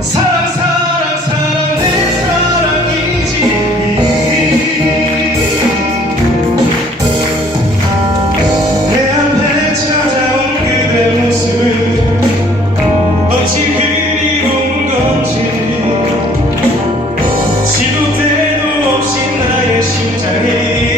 사랑 사랑 사랑 내 사랑이지. 내 앞에 찾아온 그대 모습은 어찌 그리운 건지 시도 때도 없이 나의 심장이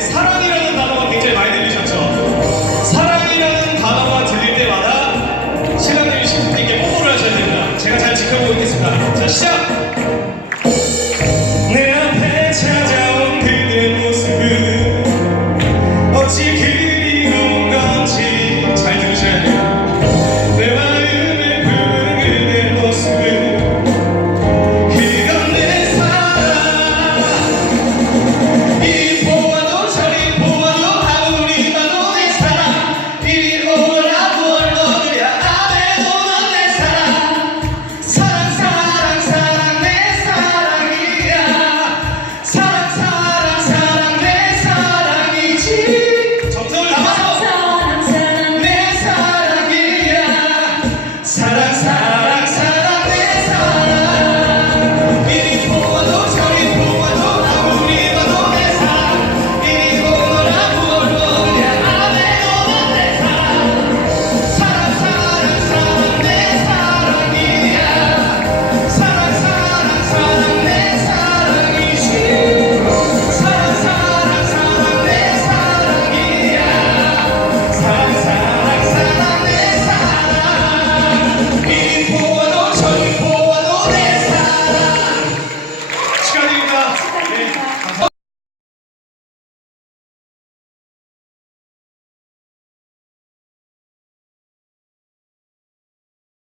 사랑이라는 단어가 굉장히 많이 들리셨죠? 사랑이라는 단어가 들릴 때마다 신랑님이 신부님께 뽀뽀를 하셔야 됩니다. 제가 잘 지켜보고 있겠습니다. 자, 시작!